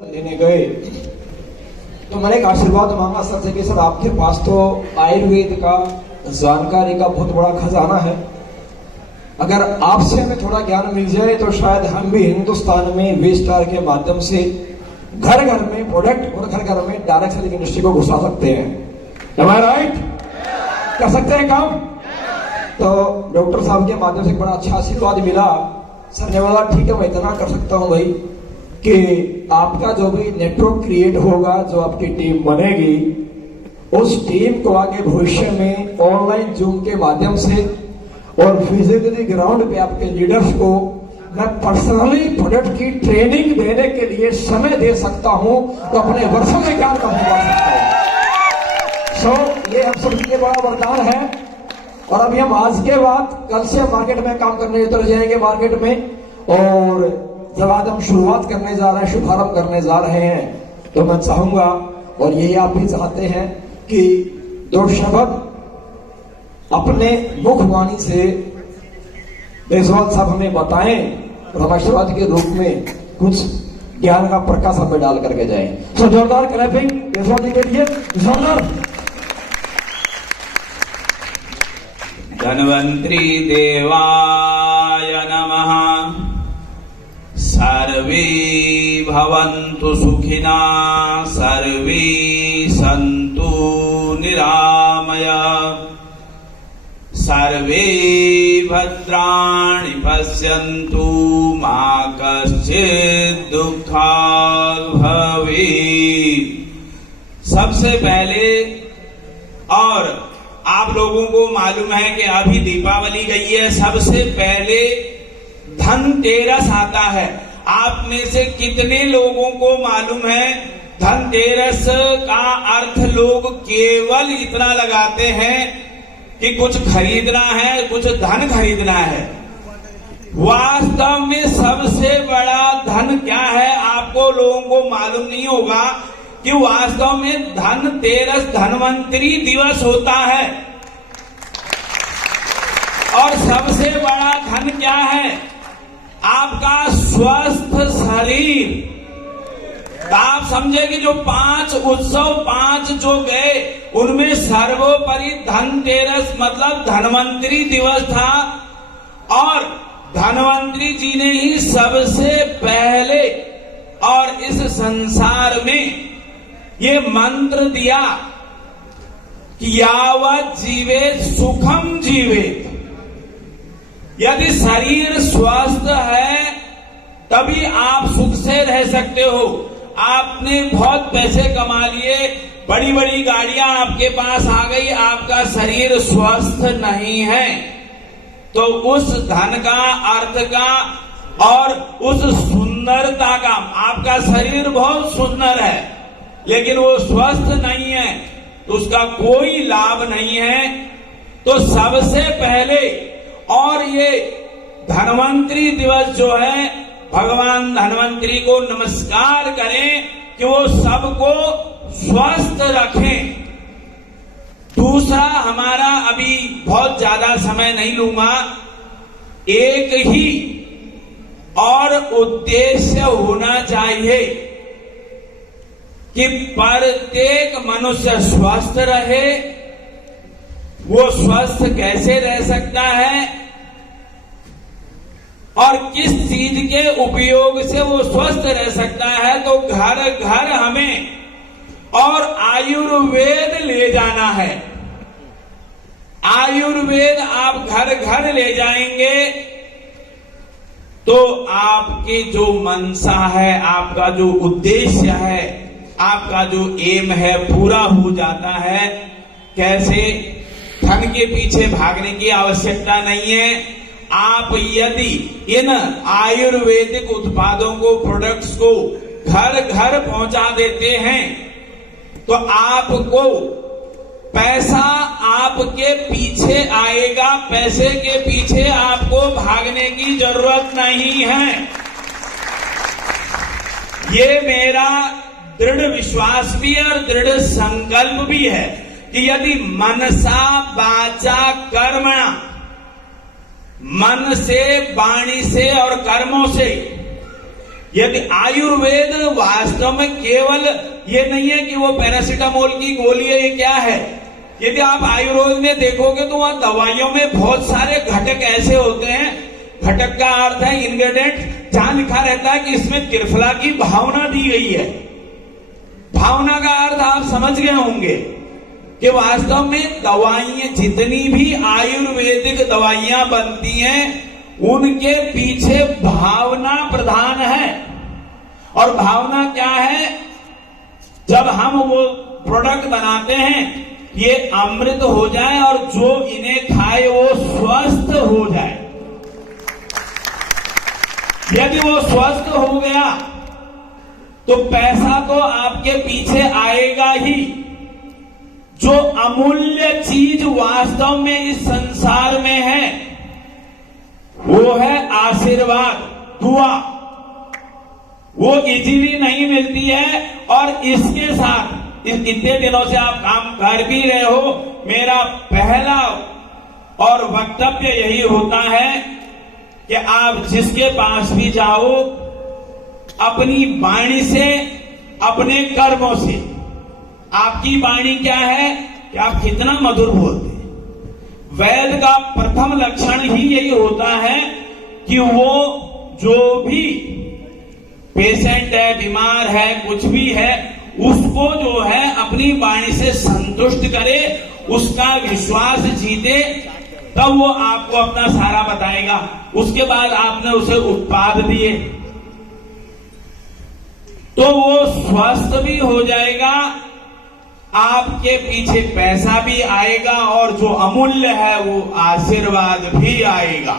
लेने गए तो मैंने एक आशीर्वाद मांगा सर से कि सर आपके पास तो आयुर्वेद का जानकारी का बहुत बड़ा खजाना है, अगर आपसे हमें थोड़ा ज्ञान मिल जाए तो शायद हम भी हिंदुस्तान में वी स्टार के माध्यम से घर घर में प्रोडक्ट और घर घर में डायरेक्ट सेलिंग इंडस्ट्री को घुसा सकते हैं। Am I right? कर सकते हैं काम। तो डॉक्टर साहब के माध्यम से बड़ा अच्छा आशीर्वाद मिला। सर ने बोला ठीक है मैं इतना कर सकता हूँ भाई कि आपका जो भी नेटवर्क क्रिएट होगा, जो आपकी टीम बनेगी, उस टीम को आगे भविष्य में ऑनलाइन जूम के माध्यम से और फिजिकली ग्राउंड पे आपके लीडर्स को मैं पर्सनली प्रोडक्ट की ट्रेनिंग देने के लिए समय दे सकता हूं, तो अपने वर्षों में ज्ञान का बढ़ा सकता हूं। ये हम सबके लिए बड़ा वरदान है। और अभी हम आज के बाद कल से मार्केट में काम करने उतर जाएंगे मार्केट में, और जब आज हम शुरुआत करने जा रहे हैं, शुभारंभ करने जा रहे हैं, तो मैं चाहूंगा और यही आप भी चाहते हैं कि दो शब्द अपने मुखवाणी से देशवाल साहब हमें बताएं और हम आशीर्वाद के रूप में कुछ ज्ञान का प्रकाश हमें डाल करके जाएं। सो जोरदार क्लैपिंग देशवाल जी के लिए, जोरदार। धन्वंतरी देवाय नमः। सर्वे भवन्तु सुखिना, सर्वे सन्तु निरामया, सर्वे भद्राणि पश्यन्तु मा कश्चित् दुःखात् भवेत्। सबसे पहले, और आप लोगों को मालूम है कि अभी दीपावली गई है, सबसे पहले धनतेरस आता है। आप में से कितने लोगों को मालूम है धनतेरस का अर्थ लोग केवल इतना लगाते हैं कि कुछ खरीदना है, कुछ धन खरीदना है। वास्तव में सबसे बड़ा धन क्या है आपको लोगों को मालूम नहीं होगा कि वास्तव में धनतेरस धन्वंतरी दिवस होता है। और सबसे बड़ा धन क्या है? आपका स्वस्थ शरीर। तो आप समझे कि जो 5 उत्सव 5 जो गए उनमें सर्वोपरि धनतेरस मतलब धन्वंतरी दिवस था, और धन्वंतरी जी ने ही सबसे पहले और इस संसार में ये मंत्र दिया कि यावत जीवेत सुखम जीवेत। यदि शरीर स्वस्थ है तभी आप सुख से रह सकते हो। आपने बहुत पैसे कमा लिए, बड़ी बड़ी गाड़ियां आपके पास आ गई, आपका शरीर स्वस्थ नहीं है, तो उस धन का, अर्थ का और उस सुंदरता का, आपका शरीर बहुत सुंदर है लेकिन वो स्वस्थ नहीं है तो उसका कोई लाभ नहीं है। तो सबसे पहले, और ये धन्वंतरी दिवस जो है, भगवान धन्वंतरी को नमस्कार करें कि वो सबको स्वस्थ रखें। दूसरा, हमारा अभी बहुत ज्यादा समय नहीं लूंगा, एक ही और उद्देश्य होना चाहिए कि प्रत्येक मनुष्य स्वस्थ रहे। वो स्वस्थ कैसे रह सकता है और किस चीज के उपयोग से वो स्वस्थ रह सकता है? तो घर घर हमें और आयुर्वेद ले जाना है। आयुर्वेद आप घर घर ले जाएंगे तो आपकी जो मनसा है, आपका जो उद्देश्य है, आपका जो एम है, पूरा हो जाता है। कैसे? धन के पीछे भागने की आवश्यकता नहीं है। आप यदि इन आयुर्वेदिक उत्पादों को, प्रोडक्ट्स को घर घर पहुंचा देते हैं तो आपको पैसा आपके पीछे आएगा, पैसे के पीछे आपको भागने की जरूरत नहीं है। ये मेरा दृढ़ विश्वास भी है और दृढ़ संकल्प भी है कि यदि मनसा वाचा कर्मणा, मन से, वाणी से और कर्मों से यदि आयुर्वेद वास्तव में केवल ये नहीं है कि वो पैरासीटामोल की गोली है, ये क्या है? यदि आप आयुर्वेद में देखोगे तो वहां दवाइयों में बहुत सारे घटक ऐसे होते हैं, घटक का अर्थ है इंग्रेडिएंट, जहां लिखा रहता है कि इसमें त्रिफला की भावना दी गई है। भावना का अर्थ आप समझ गए होंगे कि वास्तव में दवाइयां, जितनी भी आयुर्वेदिक दवाइयां बनती हैं, उनके पीछे भावना प्रधान है। और भावना क्या है? जब हम वो प्रोडक्ट बनाते हैं, ये अमृत हो जाए और जो इन्हें खाए वो स्वस्थ हो जाए। यदि वो स्वस्थ हो गया तो पैसा तो आपके पीछे आएगा ही। जो अमूल्य चीज वास्तव में इस संसार में है वो है आशीर्वाद, दुआ। वो इजीली नहीं मिलती है। और इसके साथ इतने दिनों से आप काम कर भी रहे हो, मेरा पहला और वक्तव्य यही होता है कि आप जिसके पास भी जाओ, अपनी वाणी से, अपने कर्मों से, आपकी वाणी क्या है कि आप कितना मधुर बोलते हैं। वैद का प्रथम लक्षण ही यही होता है कि वो जो भी पेशेंट है, बीमार है, कुछ भी है, उसको जो है अपनी वाणी से संतुष्ट करे, उसका विश्वास जीते, तब वो आपको अपना सारा बताएगा। उसके बाद आपने उसे उत्पाद दिए तो वो स्वस्थ भी हो जाएगा, आपके पीछे पैसा भी आएगा और जो अमूल्य है वो आशीर्वाद भी आएगा।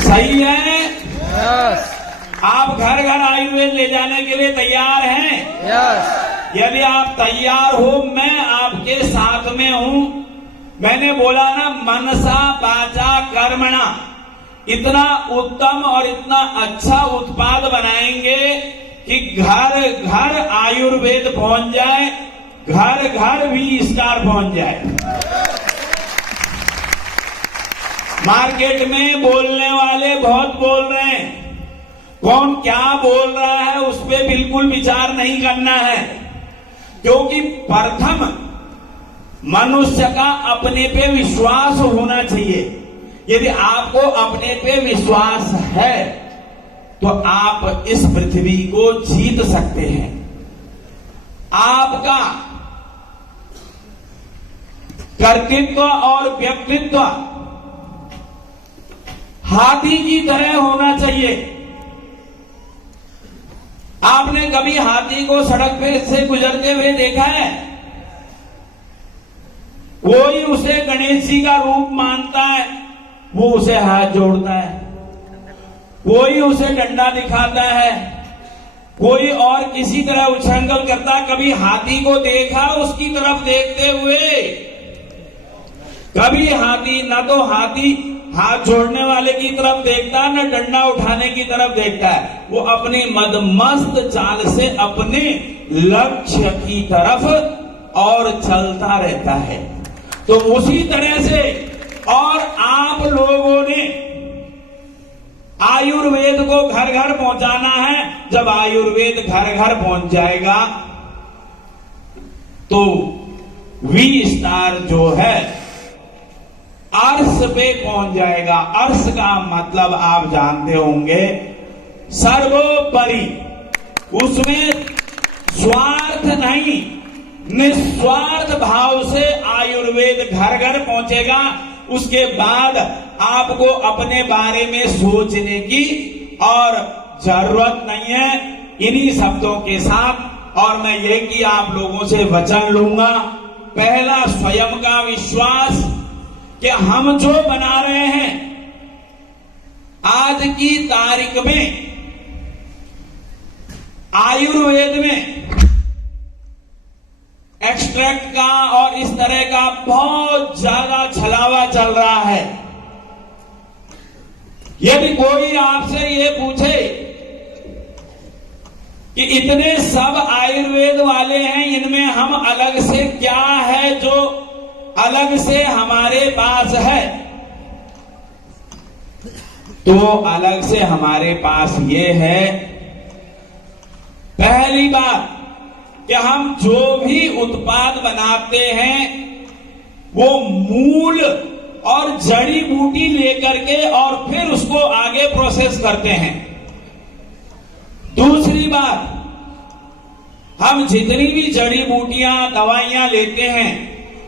सही है? यस, आप घर घर आयुर्वेद ले जाने के लिए तैयार हैं? यस, यदि आप तैयार हो, मैं आपके साथ में हूं। मैंने बोला ना, मनसा वाचा कर्मणा, इतना उत्तम और इतना अच्छा उत्पाद बनाएंगे कि घर घर आयुर्वेद पहुंच जाए, घर घर भी स्टार पहुंच जाए। मार्केट में बोलने वाले बहुत बोल रहे हैं, कौन क्या बोल रहा है उस पर बिल्कुल विचार नहीं करना है, क्योंकि प्रथम मनुष्य का अपने पे विश्वास होना चाहिए। यदि आपको अपने पे विश्वास है तो आप इस पृथ्वी को जीत सकते हैं। आपका कर्तृत्व और व्यक्तित्व हाथी की तरह होना चाहिए। आपने कभी हाथी को सड़क पे से गुजरते हुए देखा है? कोई उसे गणेश जी का रूप मानता है, वो उसे हाथ जोड़ता है। कोई उसे डंडा दिखाता है, कोई और किसी तरह उछंगल करता। कभी हाथी को देखा उसकी तरफ देखते हुए? कभी हाथी, ना तो हाथी हाथ जोड़ने वाले की तरफ देखता है, न डंडा उठाने की तरफ देखता है। वो अपनी मदमस्त चाल से अपने लक्ष्य की तरफ और चलता रहता है। तो उसी तरह से और आप लोगों ने आयुर्वेद को घर घर पहुंचाना है। जब आयुर्वेद घर घर पहुंच जाएगा तो वी स्टार जो है अर्श पे पहुंच जाएगा। अर्श का मतलब आप जानते होंगे, सर्वोपरि। उसमें स्वार्थ नहीं, निस्वार्थ भाव से आयुर्वेद घर घर पहुंचेगा। उसके बाद आपको अपने बारे में सोचने की और जरूरत नहीं है। इन्हीं शब्दों के साथ और मैं ये कि आप लोगों से वचन लूंगा, पहला स्वयं का विश्वास कि हम जो बना रहे हैं आज की तारीख में आयुर्वेद में एक्सट्रैक्ट का और इस तरह का बहुत ज्यादा छलावा चल रहा है। यदि कोई आपसे ये पूछे कि इतने सब आयुर्वेद वाले हैं, इनमें हम अलग से क्या है जो अलग से हमारे पास है, तो अलग से हमारे पास ये है, पहली बात कि हम जो भी उत्पाद बनाते हैं वो मूल और जड़ी बूटी लेकर के और फिर उसको आगे प्रोसेस करते हैं। दूसरी बात, हम जितनी भी जड़ी बूटियां दवाइयां लेते हैं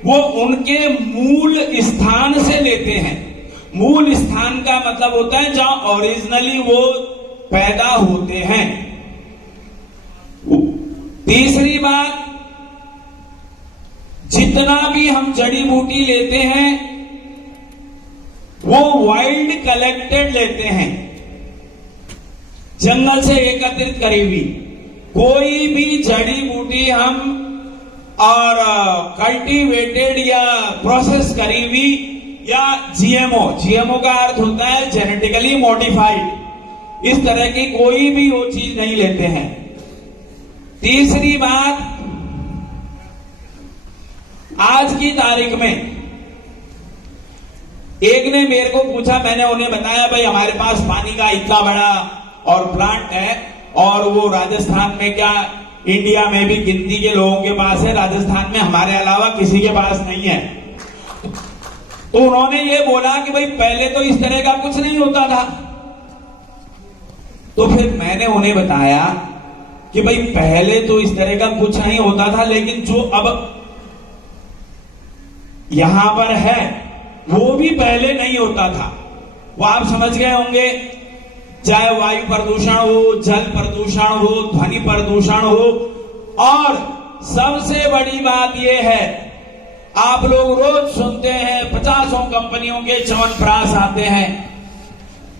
वो उनके मूल स्थान से लेते हैं। मूल स्थान का मतलब होता है जहां ओरिजिनली वो पैदा होते हैं। तीसरी बात, जितना भी हम जड़ी बूटी लेते हैं वो वाइल्ड कलेक्टेड लेते हैं, जंगल से एकत्रित करी हुई। कोई भी जड़ी बूटी हम और कल्टीवेटेड या प्रोसेस करी हुई या जीएमओ का अर्थ होता है जेनेटिकली मॉडिफाइड, इस तरह की कोई भी वो चीज नहीं लेते हैं। तीसरी बात, आज की तारीख में एक ने मेरे को पूछा, मैंने उन्हें बताया भाई हमारे पास पानी का इतना बड़ा और प्लांट है और वो राजस्थान में क्या इंडिया में भी गिनती के लोगों के पास है, राजस्थान में हमारे अलावा किसी के पास नहीं है। तो उन्होंने ये बोला कि भाई पहले तो इस तरह का कुछ नहीं होता था। तो फिर मैंने उन्हें बताया कि भाई पहले तो इस तरह का कुछ नहीं होता था, लेकिन जो अब यहां पर है वो भी पहले नहीं होता था। वो आप समझ गए होंगे, चाहे वायु प्रदूषण हो, जल प्रदूषण हो, ध्वनि प्रदूषण हो, और सबसे बड़ी बात यह है, आप लोग रोज सुनते हैं 50 कंपनियों के च्यवनप्राश आते हैं,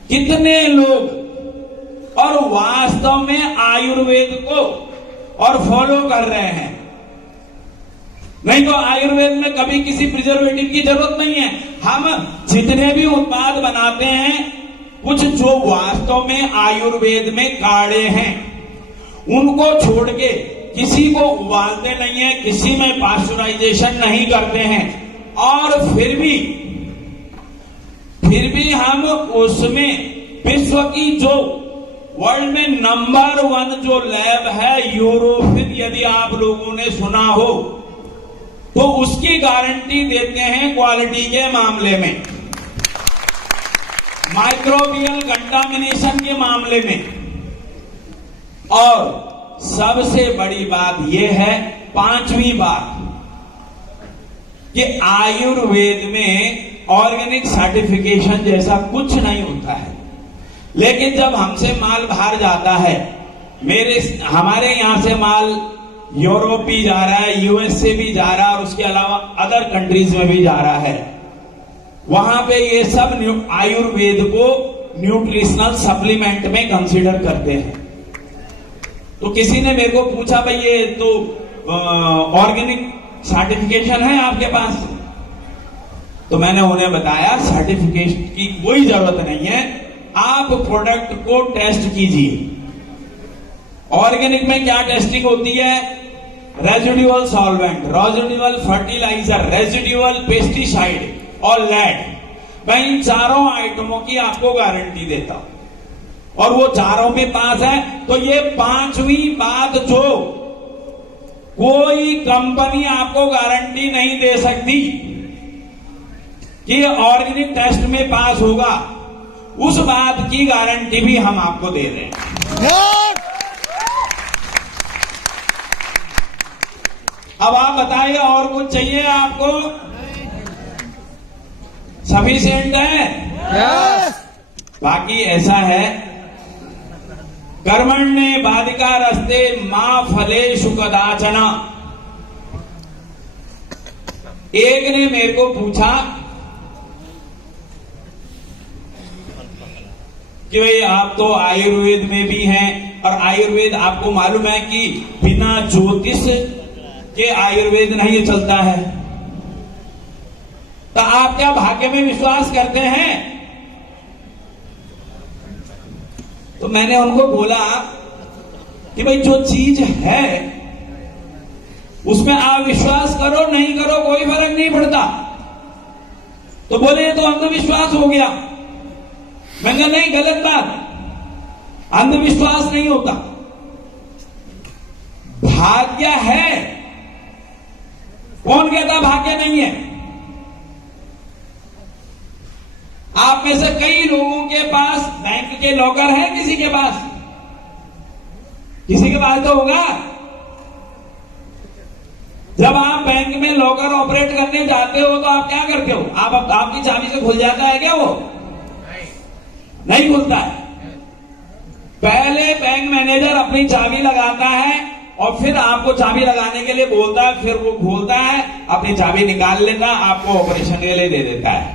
कितने लोग और वास्तव में आयुर्वेद को और फॉलो कर रहे हैं। नहीं तो आयुर्वेद में कभी किसी प्रिजर्वेटिव की जरूरत नहीं है। हम जितने भी उत्पाद बनाते हैं, कुछ जो वास्तव में आयुर्वेद में काढ़े हैं उनको छोड़ के किसी को उबालते नहीं है, किसी में पाश्चराइजेशन नहीं करते हैं, और फिर भी हम उसमें विश्व की जो वर्ल्ड में नंबर 1 जो लैब है यूरोफिल, यदि आप लोगों ने सुना हो तो उसकी गारंटी देते हैं क्वालिटी के मामले में, माइक्रोबियल कंटामिनेशन के मामले में। और सबसे बड़ी बात यह है, 5वीं बात, कि आयुर्वेद में ऑर्गेनिक सर्टिफिकेशन जैसा कुछ नहीं होता है। लेकिन जब हमसे माल बाहर जाता है, हमारे यहां से माल यूरोप भी जा रहा है, यूएस से भी जा रहा है, और उसके अलावा अदर कंट्रीज में भी जा रहा है, वहां पे ये सब आयुर्वेद को न्यूट्रिशनल सप्लीमेंट में कंसीडर करते हैं। तो किसी ने मेरे को पूछा, भाई ये तो ऑर्गेनिक सर्टिफिकेशन है आपके पास? तो मैंने उन्हें बताया सर्टिफिकेशन की कोई जरूरत नहीं है, आप प्रोडक्ट को टेस्ट कीजिए। ऑर्गेनिक में क्या टेस्टिंग होती है? Residual solvent, residual fertiliser, residual pesticide और लैड। मैं इन चारों आइटमों की आपको गारंटी देता हूं, और वो चारों में पास है। तो ये 5वीं बात जो कोई कंपनी आपको गारंटी नहीं दे सकती कि ऑर्गेनिक टेस्ट में पास होगा, उस बात की गारंटी भी हम आपको दे रहे हैं। अब आप बताइए, और कुछ चाहिए आपको? सफिशिएंट है? यस। बाकी ऐसा है, कर्मण्ये बाधिका रस्ते मां फलेषु कदाचन। एक ने मेरे को पूछा कि भाई आप तो आयुर्वेद में भी हैं, और आयुर्वेद आपको मालूम है कि बिना ज्योतिष के आयुर्वेद नहीं चलता है, तो आप क्या भाग्य में विश्वास करते हैं? तो मैंने उनको बोला कि भाई जो चीज है उसमें आप विश्वास करो नहीं करो कोई फर्क नहीं पड़ता। तो बोले ये तो अंधविश्वास हो गया। मैंने कहा नहीं, गलत बात, अंधविश्वास नहीं होता, भाग्य है। कौन कहता भाग्य नहीं है? आप में से कई लोगों के पास बैंक के लॉकर हैं, किसी के पास? किसी के पास तो होगा। जब आप बैंक में लॉकर ऑपरेट करने जाते हो तो आप क्या करते हो? आपकी चाबी से खुल जाता है क्या? वो नहीं खुलता है। पहले बैंक मैनेजर अपनी चाबी लगाता है और फिर आपको चाबी लगाने के लिए बोलता है, फिर वो खोलता है, अपनी चाबी निकाल लेता है, आपको ऑपरेशन के लिए दे देता है।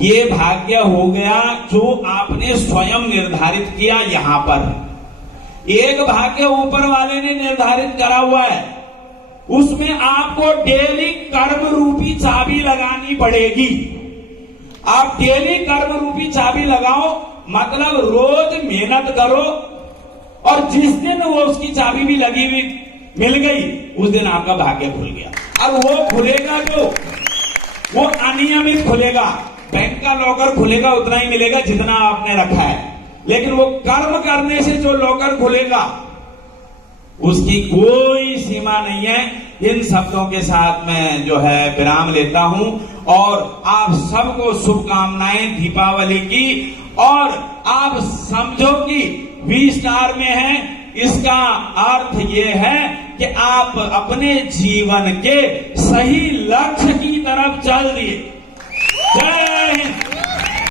ये भाग्य हो गया जो आपने स्वयं निर्धारित किया। यहां पर एक भाग्य ऊपर वाले ने निर्धारित करा हुआ है, उसमें आपको डेली कर्म रूपी चाबी लगानी पड़ेगी। आप डेली कर्म रूपी चाबी लगाओ, मतलब रोज मेहनत करो, और जिस दिन वो उसकी चाबी भी लगी हुई मिल गई, उस दिन आपका भाग्य खुल गया। अब वो खुलेगा जो वो अनियमित खुलेगा। बैंक का लॉकर खुलेगा उतना ही मिलेगा जितना आपने रखा है, लेकिन वो कर्म करने से जो लॉकर खुलेगा उसकी कोई सीमा नहीं है। इन शब्दों के साथ मैं जो है विराम लेता हूं और आप सबको शुभकामनाएं दीपावली की। और आप समझो कि V में है, इसका अर्थ यह है कि आप अपने जीवन के सही लक्ष्य की तरफ चल दिए। जय